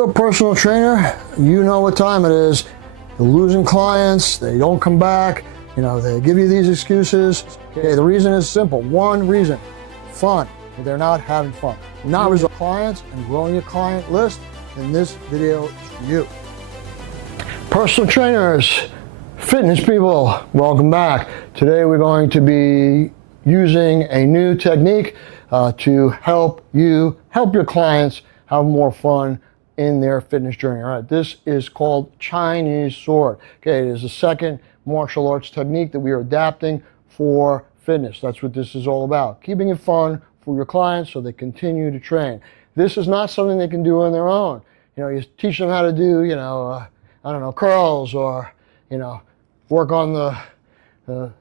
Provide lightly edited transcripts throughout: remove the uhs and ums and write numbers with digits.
A personal trainer, you know what time it is. They're losing clients, they don't come back, they give you these excuses. Okay, the reason is simple. One reason, fun. They're not having fun. Not resulting clients and growing your client list, then this video is for you. Personal trainers, fitness people, welcome back. Today we're going to be using a new technique to help your clients have more fun in their fitness journey. All right, this is called Chinese sword. Okay, it is a second martial arts technique that we are adapting for fitness. That's what this is all about. Keeping it fun for your clients so they continue to train. This is not something they can do on their own. You teach them how to do, curls or, work on the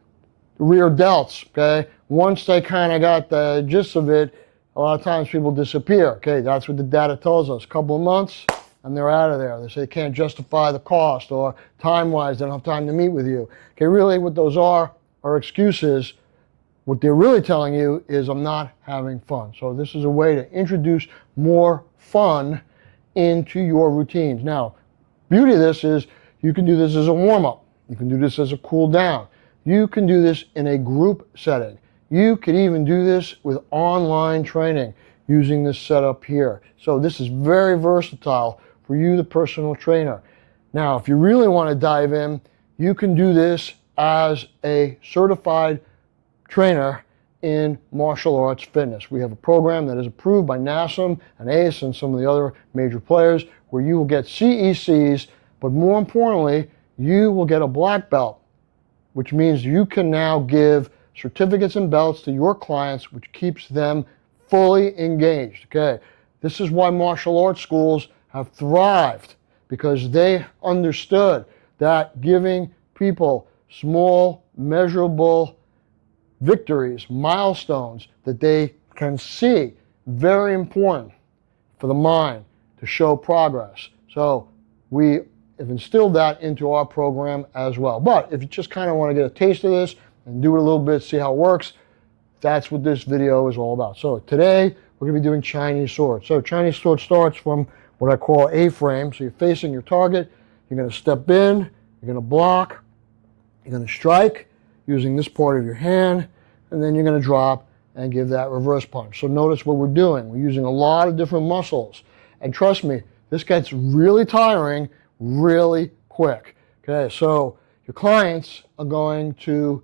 rear delts, okay? Once they kind of got the gist of it, a lot of times people disappear, okay? That's what the data tells us. A couple of months and they're out of there. They say they can't justify the cost, or time-wise, they don't have time to meet with you. Okay, really what those are excuses. What they're really telling you is I'm not having fun. So this is a way to introduce more fun into your routines. Now, beauty of this is you can do this as a warm-up. You can do this as a cool down. You can do this in a group setting. You could even do this with online training using this setup here. So this is very versatile for you, the personal trainer. Now, if you really want to dive in, you can do this as a certified trainer in martial arts fitness. We have a program that is approved by NASM and ACE and some of the other major players where you will get CECs, but more importantly, you will get a black belt, which means you can now give certificates and belts to your clients, which keeps them fully engaged. Okay, this is why martial arts schools have thrived, because they understood that giving people small, measurable victories, milestones that they can see, very important for the mind to show progress. So we have instilled that into our program as well. But if you just kind of want to get a taste of this and do it a little bit, see how it works, that's what this video is all about. So today we're going to be doing Chinese sword. So Chinese sword starts from what I call A-frame. So you're facing your target, you're going to step in, you're going to block, you're going to strike using this part of your hand, and then you're going to drop and give that reverse punch. So notice what we're doing. We're using a lot of different muscles. And trust me, this gets really tiring really quick. Okay, so your clients are going to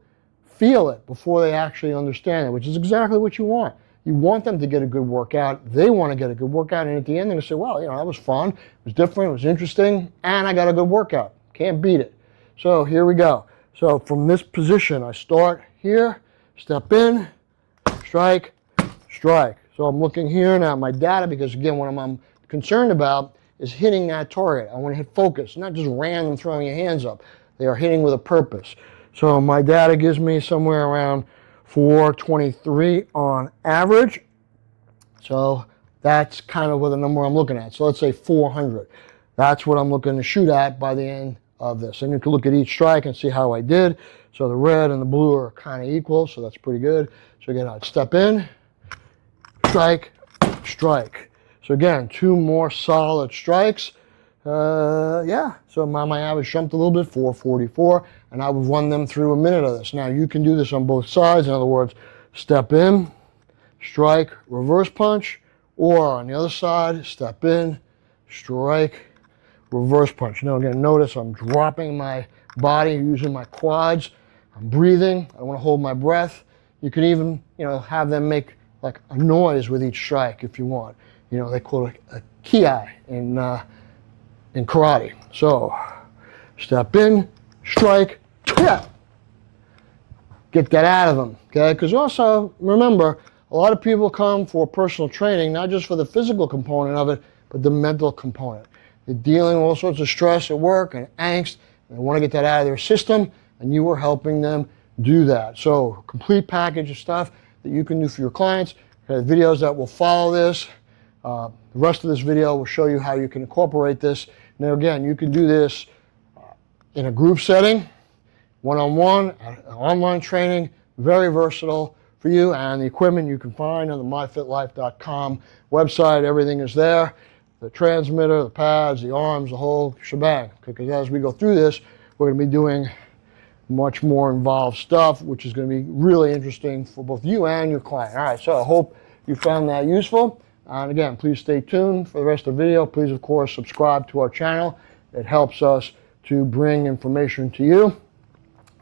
feel it before they actually understand it, which is exactly what you want. You want them to get a good workout. They want to get a good workout, and at the end they're going to say, well, that was fun, it was different, it was interesting, and I got a good workout. Can't beat it. So here we go. So from this position, I start here, step in, strike, strike. So I'm looking here now at my data, because again, what I'm concerned about is hitting that target. I want to hit focus, not just random throwing your hands up. They are hitting with a purpose. So my data gives me somewhere around 423 on average. So that's kind of what the number I'm looking at. So let's say 400. That's what I'm looking to shoot at by the end of this. And you can look at each strike and see how I did. So the red and the blue are kind of equal, so that's pretty good. So again, I'd step in, strike, strike. So again, 2 more solid strikes. So my average jumped a little bit, 444, and I would run them through a minute of this. Now you can do this on both sides. In other words, step in, strike, reverse punch, or on the other side, step in, strike, reverse punch. Now again, notice I'm dropping my body, using my quads. I'm breathing. I want to hold my breath. You can even, have them make like a noise with each strike if you want. They call it a ki in karate. So step in, strike, get that out of them, okay? Because also, remember, a lot of people come for personal training, not just for the physical component of it, but the mental component. They're dealing with all sorts of stress at work and angst, and they want to get that out of their system, and you are helping them do that. So complete package of stuff that you can do for your clients. There's videos that will follow this. The rest of this video will show you how you can incorporate this. Now again, you can do this in a group setting, one-on-one, online training, very versatile for you, and the equipment you can find on the myfitlife.com website. Everything is there. the transmitter, the pads, the arms, the whole shebang. Because as we go through this, we're going to be doing much more involved stuff, which is going to be really interesting for both you and your client. All right, so I hope you found that useful. And again, please stay tuned for the rest of the video. Please, of course, subscribe to our channel. It helps us to bring information to you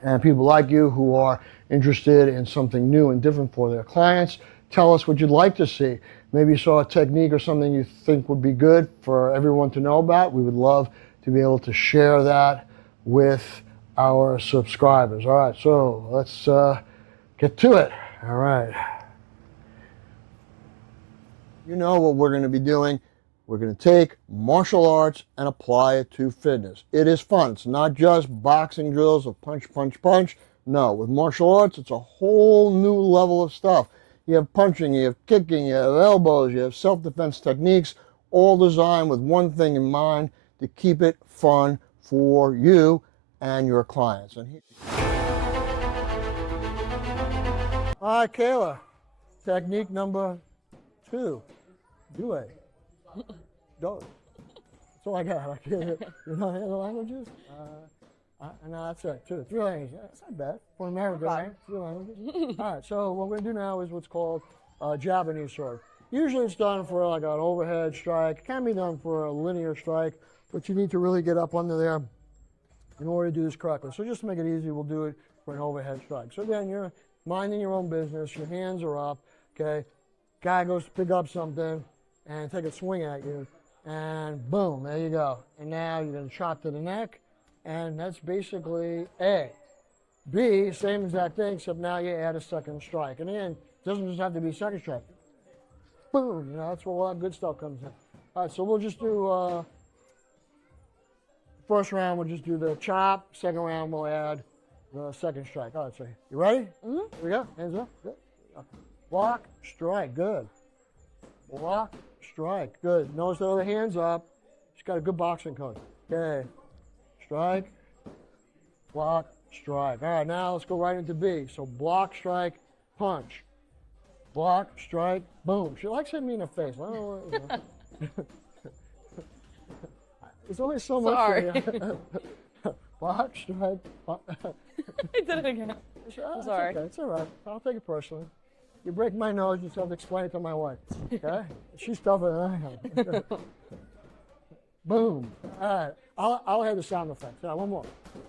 and people like you who are interested in something new and different for their clients. Tell us what you'd like to see. Maybe you saw a technique or something you think would be good for everyone to know about. We would love to be able to share that with our subscribers. All right, so let's get to it. All right. You know what we're going to be doing. We're going to take martial arts and apply it to fitness. It is fun. It's not just boxing drills of punch, punch, punch. No, with martial arts, it's a whole new level of stuff. You have punching, you have kicking, you have elbows, you have self-defense techniques, all designed with one thing in mind, to keep it fun for you and your clients. All right, Kayla, technique number 2. Do it. Don't. That's all I got. I can't. You know any other languages? No, that's it. 2, 3 languages. That's not bad for an American, right? 3 languages. All right. So what we're gonna do now is what's called Japanese sword. Usually it's done for like an overhead strike. It can be done for a linear strike, but you need to really get up under there in order to do this correctly. So just to make it easy, we'll do it for an overhead strike. So again, you're minding your own business. Your hands are up. Okay. Guy goes to pick up something and take a swing at you, and boom, there you go. And now you're going to chop to the neck, and that's basically A. B, same exact thing, except now you add a second strike. And again, it doesn't just have to be second strike. Boom, you know, that's where a lot of good stuff comes in. All right, so we'll just do, first round, we'll just do the chop. Second round, we'll add the second strike. All right, so you ready? Mm-hmm. Here we go, hands up, good. Block, strike, good. Block, strike, good. Notice the other hand's up. She's got a good boxing coach. Okay, strike, block, strike. All right, now let's go right into B. So block, strike, punch. Block, strike, boom. She likes hitting me in the face. I don't know, you know. There's only so much. Sorry. Block, strike, I did it again. I'm sorry. Okay, it's all right. I'll take it personally. You break my nose, you still have to explain it to my wife. Okay? She's tougher than I am. Boom. All right. I'll have the sound effects. Now, one more.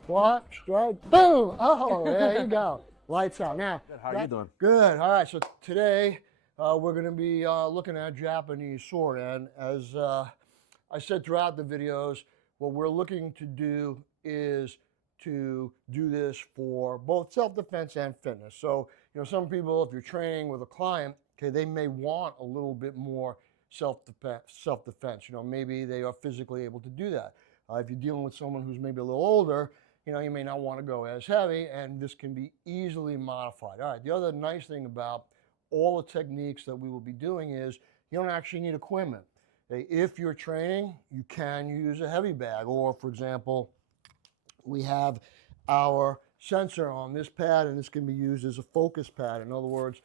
Block, strike, boom. Oh, there you go. Lights out. Now, how are you doing? Good. All right. So today we're going to be looking at Japanese sword. And as I said throughout the videos, what we're looking to do is to do this for both self-defense and fitness. So, you know, some people, if you're training with a client, okay, they may want a little bit more self-defense. You know, maybe they are physically able to do that. If you're dealing with someone who's maybe a little older, you know, you may not want to go as heavy, and this can be easily modified. All right, the other nice thing about all the techniques that we will be doing is you don't actually need equipment. Okay, if you're training, you can use a heavy bag, or for example, we have our sensor on this pad, and this can be used as a focus pad. In other words,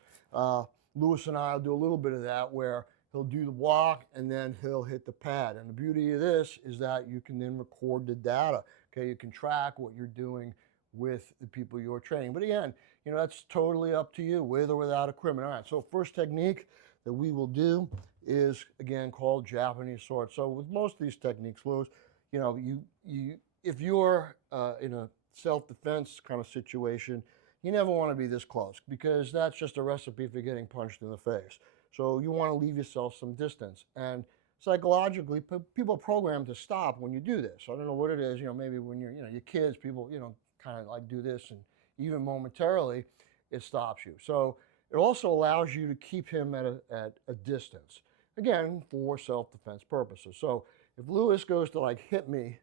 Lewis and I will do a little bit of that where he'll do the block and then he'll hit the pad. And the beauty of this is that you can then record the data. Okay, you can track what you're doing with the people you're training. But again, you know, that's totally up to you, with or without equipment. All right, so first technique that we will do is, again, called Japanese sword. So with most of these techniques, Lewis, you know, if you're in a self-defense kind of situation, you never want to be this close, because that's just a recipe for getting punched in the face. So you want to leave yourself some distance. And psychologically, people are programmed to stop when you do this. I don't know what it is, you know, maybe when you're, you know, your kids, people, you know, kind of like do this, and even momentarily, it stops you. So it also allows you to keep him at a distance, again, for self-defense purposes. So if Lewis goes to like hit me,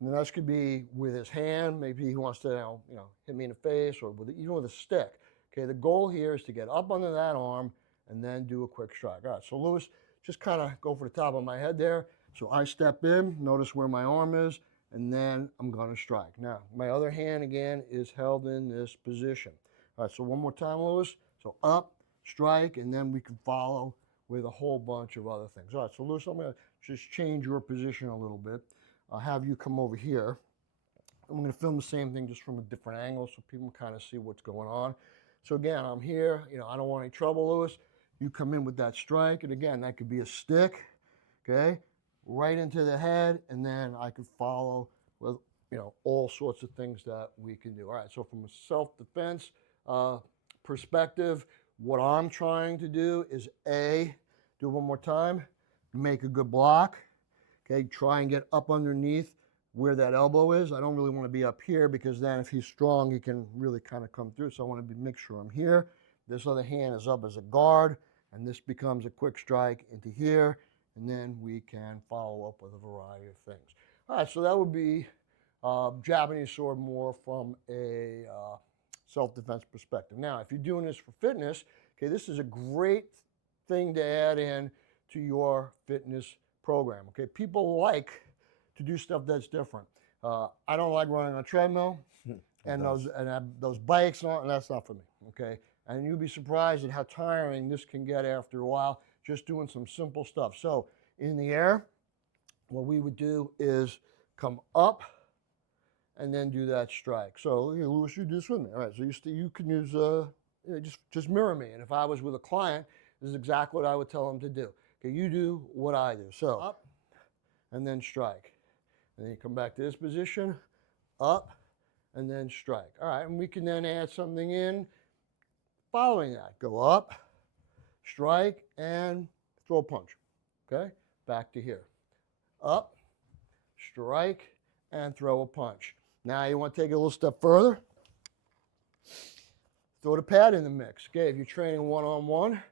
and this could be with his hand, maybe he wants to, you know, hit me in the face, or even with a stick. Okay, the goal here is to get up under that arm and then do a quick strike. All right, so Lewis, just kind of go for the top of my head there. So I step in, notice where my arm is, and then I'm going to strike. Now, my other hand, again, is held in this position. All right, so one more time, Lewis. So up, strike, and then we can follow with a whole bunch of other things. All right, so Lewis, I'm going to just change your position a little bit. I'll have you come over here. I'm going to film the same thing just from a different angle so people kind of see what's going on. So again, I'm here. I don't want any trouble, Lewis. You come in with that strike, and again, that could be a stick, okay, right into the head, and then I could follow with, all sorts of things that we can do. All right, so from a self-defense perspective, what I'm trying to do is do it one more time, make a good block, okay, try and get up underneath where that elbow is. I don't really want to be up here because then if he's strong, he can really kind of come through. So I want to make sure I'm here. This other hand is up as a guard, and this becomes a quick strike into here, and then we can follow up with a variety of things. All right, so that would be Japanese sword more from a self-defense perspective. Now, if you're doing this for fitness, okay, this is a great thing to add in to your fitness program. Okay, people like to do stuff that's different. I don't like running on a treadmill and those bikes, and that's not for me. Okay, and you'd be surprised at how tiring this can get after a while, just doing some simple stuff. So in the air, what we would do is come up and then do that strike. So Lewis, you do this with me. All right, so you can use just mirror me, and if I was with a client, this is exactly what I would tell them to do. Okay, you do what I do. So up and then strike. And then you come back to this position, up, and then strike. All right, and we can then add something in following that. Go up, strike, and throw a punch. Okay, back to here. Up, strike, and throw a punch. Now you want to take it a little step further. Throw the pad in the mix. Okay, if you're training one-on-one,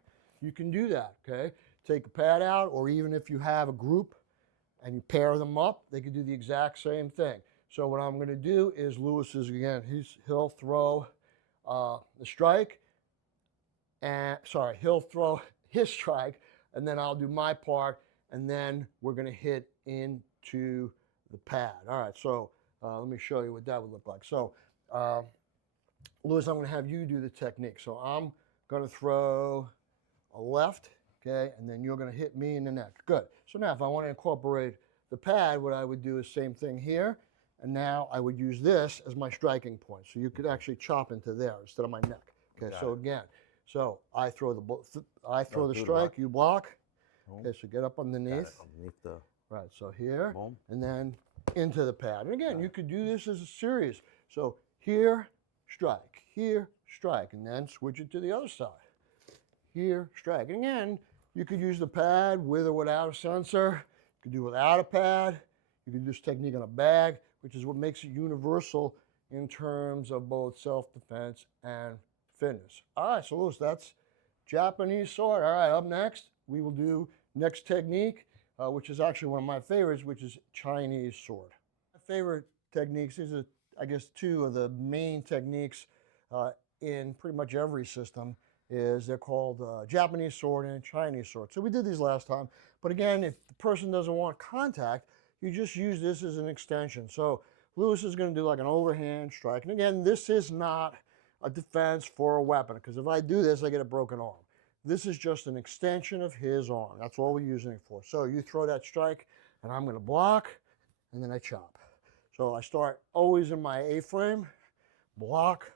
you can do that. Okay, take a pad out, or even if you have a group and you pair them up, they can do the exact same thing. So what I'm going to do is Lewis is, again, he'll throw the strike, and he'll throw his strike, and then I'll do my part, and then we're going to hit into the pad. All right, so let me show you what that would look like. So Lewis, I'm going to have you do the technique. So I'm going to throw a left, okay, and then you're going to hit me in the neck. Good. So now if I want to incorporate the pad, what I would do is same thing here, and now I would use this as my striking point. So you could actually chop into there instead of my neck. Okay, so again, so I throw the strike, you block. Okay, so get up underneath. Underneath the... Right, so here, boom, and then into the pad. And again, you could do this as a series. So here, strike, and then switch it to the other side. Here, strike. And again, you could use the pad with or without a sensor. You could do without a pad. You could do this technique on a bag, which is what makes it universal in terms of both self-defense and fitness. All right, so Lewis, that's Japanese sword. All right, up next, we will do next technique, which is actually one of my favorites, which is Chinese sword. My favorite techniques, these are, I guess, two of the main techniques in pretty much every system, is they're called Japanese sword and Chinese sword. So we did these last time, but again, if the person doesn't want contact, you just use this as an extension. So Lewis is going to do like an overhand strike. And again, this is not a defense for a weapon, because if I do this, I get a broken arm. This is just an extension of his arm. That's all we're using it for. So you throw that strike, and I'm going to block, and then I chop. So I start always in my A-frame, block,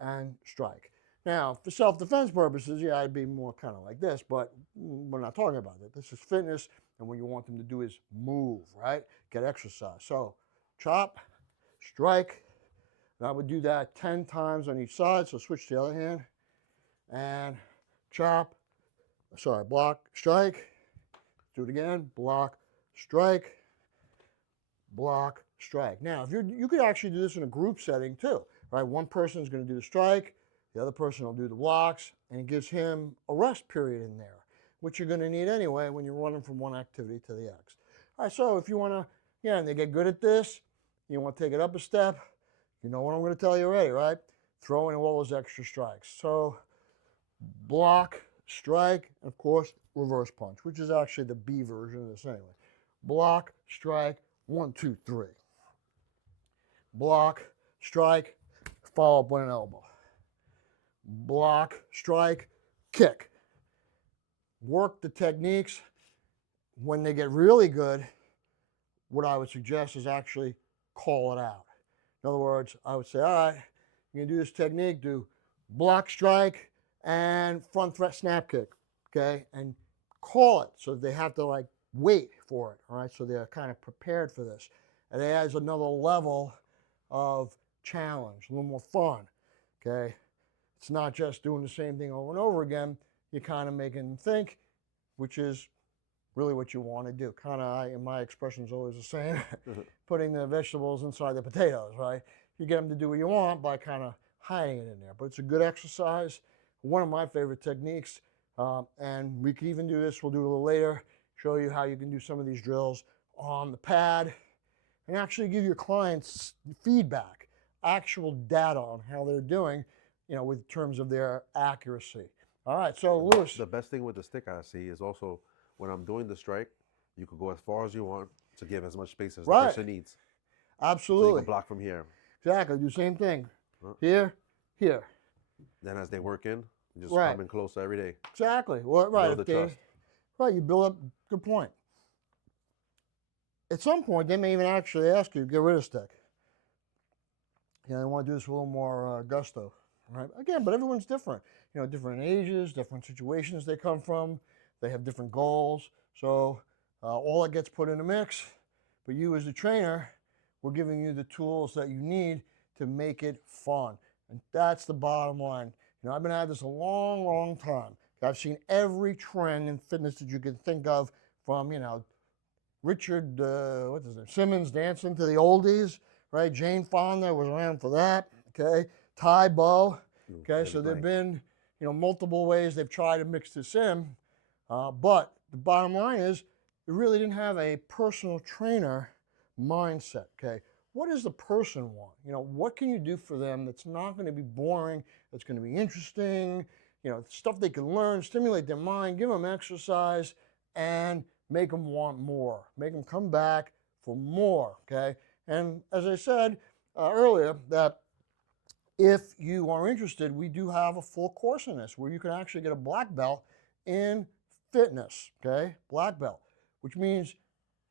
and strike. Now, for self-defense purposes, yeah, I'd be more kind of like this, but we're not talking about that. This is fitness, and what you want them to do is move, right? Get exercise. So chop, strike, and I would do that 10 times on each side, so switch to the other hand, and chop, block, strike, do it again, block, strike, block, strike. Now, if you could actually do this in a group setting too, right? One person is going to do the strike, the other person will do the blocks, and it gives him a rest period in there, which you're going to need anyway when you're running from one activity to the next. All right, so if you want to, yeah, and they get good at this, you want to take it up a step, you know what I'm going to tell you already, right? Throw in all those extra strikes. So block, strike, and of course, reverse punch, which is actually the B version of this anyway. Block, strike, 1, 2, 3. Block, strike, follow up with an elbow. Block, strike, kick. Work the techniques when they get really good, what I would suggest is actually call it out. In other words, I would say, all right, you can do this technique, do block strike and front threat snap kick, okay? And call it so they have to like wait for it, all right? So they're kind of prepared for this. And it adds another level of challenge, a little more fun, okay? It's not just doing the same thing over and over again. You're kind of making them think, which is really what you want to do. Kind of, in my expression is always the same, putting the vegetables inside the potatoes, right? You get them to do what you want by kind of hiding it in there. But it's a good exercise, one of my favorite techniques. And we can even do this, we'll do it a little later, show you how you can do some of these drills on the pad and actually give your clients feedback, actual data on how they're doing, you know, with terms of their accuracy. All right, so Louis. The best thing with the stick I see is also when I'm doing the strike, you could go as far as you want to give as much space as the person needs. Absolutely. So you can block from here. Exactly, do the same thing. Here, here. Then as they work in, you just come in closer every day. Exactly. Well, right. Build the trust. Right, you build up, good point. At some point, they may even actually ask you to get rid of stick. You know, they want to do this with a little more gusto. Right? Again, but everyone's different. You know, different ages, different situations they come from. They have different goals. So all that gets put in the mix. But you as the trainer, we're giving you the tools that you need to make it fun. And that's the bottom line. You know, I've been at this a long, long time. I've seen every trend in fitness that you can think of, from, you know, Richard, what's his name, Simmons dancing to the oldies, right? Jane Fonda was around for that, okay? Tai Bo, okay? So there've been, you know, multiple ways they've tried to mix this in, but the bottom line is it really didn't have a personal trainer mindset, okay? What does the person want? You know, what can you do for them that's not going to be boring, that's going to be interesting, you know, stuff they can learn, stimulate their mind, give them exercise, and make them want more, make them come back for more, okay? And as I said earlier, that if you are interested, we do have a full course in this where you can actually get a black belt in fitness, okay? Black belt, which means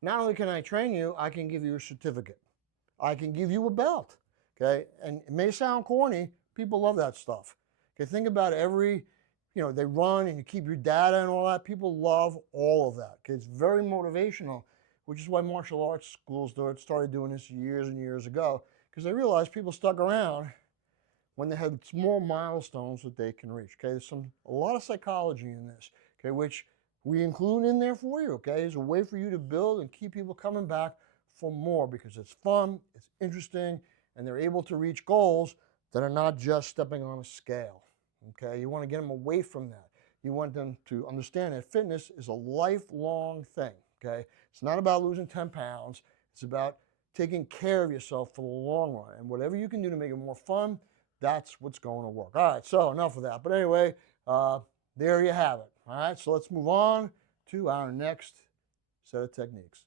not only can I train you, I can give you a certificate. I can give you a belt, okay? And it may sound corny, people love that stuff. Okay, think about every, you know, they run and you keep your data and all that. People love all of that. Okay, it's very motivational, which is why martial arts schools started doing this years and years ago, because they realized people stuck around when they had small milestones that they can reach. Okay, there's a lot of psychology in this, okay, which we include in there for you, okay? It's a way for you to build and keep people coming back for more because it's fun, it's interesting, and they're able to reach goals that are not just stepping on a scale, okay? You want to get them away from that. You want them to understand that fitness is a lifelong thing, okay? It's not about losing 10 pounds. It's about taking care of yourself for the long run. And whatever you can do to make it more fun, that's what's going to work. All right, so enough of that. But anyway, there you have it. All right, so let's move on to our next set of techniques.